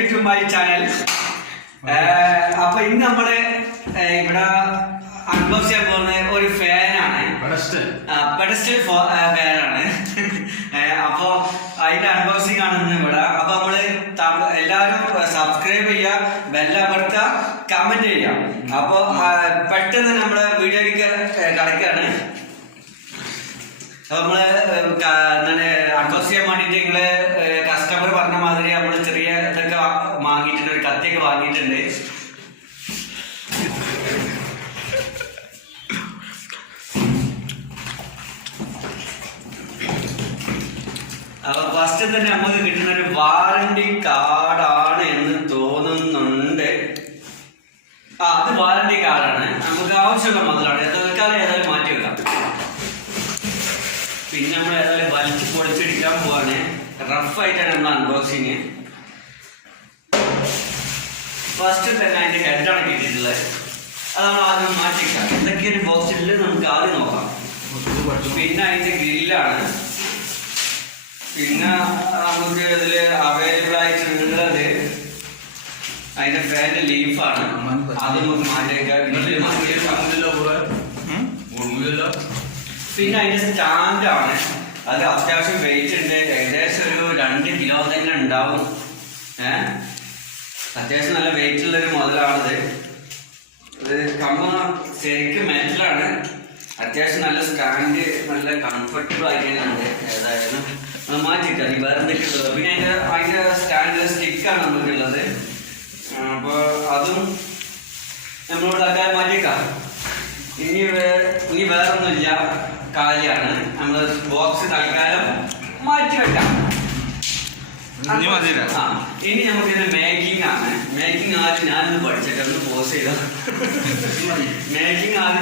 Welcome to my channel. അപ്പൊ ഇന്ന് നമ്മള് ഇവിടെ അൺബോക്സ് ചെയ്യാൻ പോകുന്ന ഒരു ഫാനാണ്, പെഡസ്റ്റൽ ഫാനാണ്. അപ്പൊ അതിന്റെ അൺബോക്സിംഗ് ആണ് ഇന്ന് ഇവിടെ. അപ്പൊ നമ്മള് എല്ലാവരും സബ്സ്ക്രൈബ് ചെയ്യുക, ബെല്ലമർത്തുക, കമന്റ് ചെയ്യുക. അപ്പൊ പെട്ടെന്ന് നമ്മള് വീഡിയോയിലേക്ക് കിടക്കുകയാണ്. നമ്മള് അൺബോക്സ് ചെയ്യാൻ വേണ്ടിട്ട് നിങ്ങള് കസ്റ്റമർ പറഞ്ഞ മാതിരി നമ്മള് ചെറിയ ഇതൊക്കെ വാങ്ങിയിട്ടുണ്ട്, ഒരു കത്തിയൊക്കെ വാങ്ങിയിട്ടുണ്ട്. അപ്പൊ ഫസ്റ്റ് തന്നെ നമുക്ക് കിട്ടുന്ന ഒരു വാറണ്ടി കാർഡാണ് എന്ന് തോന്നുന്നുണ്ട്. അത് വാറണ്ടി കാർഡാണ്, നമുക്ക് ആവശ്യമുള്ള മുതലാണ്. തൽക്കാലം ഏതായാലും മാറ്റി വെക്കാം. പിന്നെ നമ്മൾ ഏതായാലും വലിച്ച് പൊളിച്ചെടുക്കാൻ പോവാണ്. റഫായിട്ടാണ് നമ്മൾ അൺബോക്സിങ്. ഫസ്റ്റ് തന്നെ അതിന്റെ ഹെഡാണ് കിട്ടിയിട്ടുള്ളത്, അതാണ് ആദ്യം മാറ്റിക്കാം. എന്തൊക്കെയൊരു ബോക്സിൽ നമുക്ക് ആദ്യം നോക്കാം. പിന്നെ അതിന്റെ ഗ്രില്ലാണ്. പിന്നെ നമുക്ക് ഇതില് അവൈലബിൾ ആയിട്ടുള്ളത് അതിന്റെ ഫാന്റെ ലീഫാണ്, അത് നമുക്ക് മാറ്റിയേക്കാം. പിന്നെ അതിന്റെ സ്റ്റാൻഡാണ്, അത് അത്യാവശ്യം വെയിറ്റ് ഉണ്ട്, ഏകദേശം ഒരു 2 കിലോ തന്നെ ഉണ്ടാവും. അത്യാവശ്യം നല്ല വെയിറ്റ് ഉള്ളൊരു മുതലാണിത്. ഇത് കമ്പം ശരിക്കും മെറ്റലാണ്, അത്യാവശ്യം നല്ല സ്റ്റാൻഡ്, നല്ല കംഫർട്ടബിൾ ആയിട്ടുണ്ട്. ഏതായാലും മാറ്റിക്കാം. വേറെ എന്തൊക്കെയുള്ളത്? പിന്നെ അതിന്റെ സ്റ്റാൻഡ് സ്റ്റിക്കാണ് നമുക്കുള്ളത്. അപ്പൊ അതും നമ്മളിവിടെ തൽക്കാലം മാറ്റിക്കാം. ഇനി വേറെ ഒന്നുമില്ല, കാലിയാണ്. നമ്മൾ ബോക്സ് തൽക്കാലം മാറ്റി വെക്കാം. ഇനി നമുക്ക് ഇത് മേക്കിംഗ് ആണ്. മേക്കിംഗ് ആദ്യം ഞാനൊന്ന് പഠിച്ചിട്ട് ഒന്ന് പോസ് ചെയ്ത മേക്കിംഗ് ആദ്യം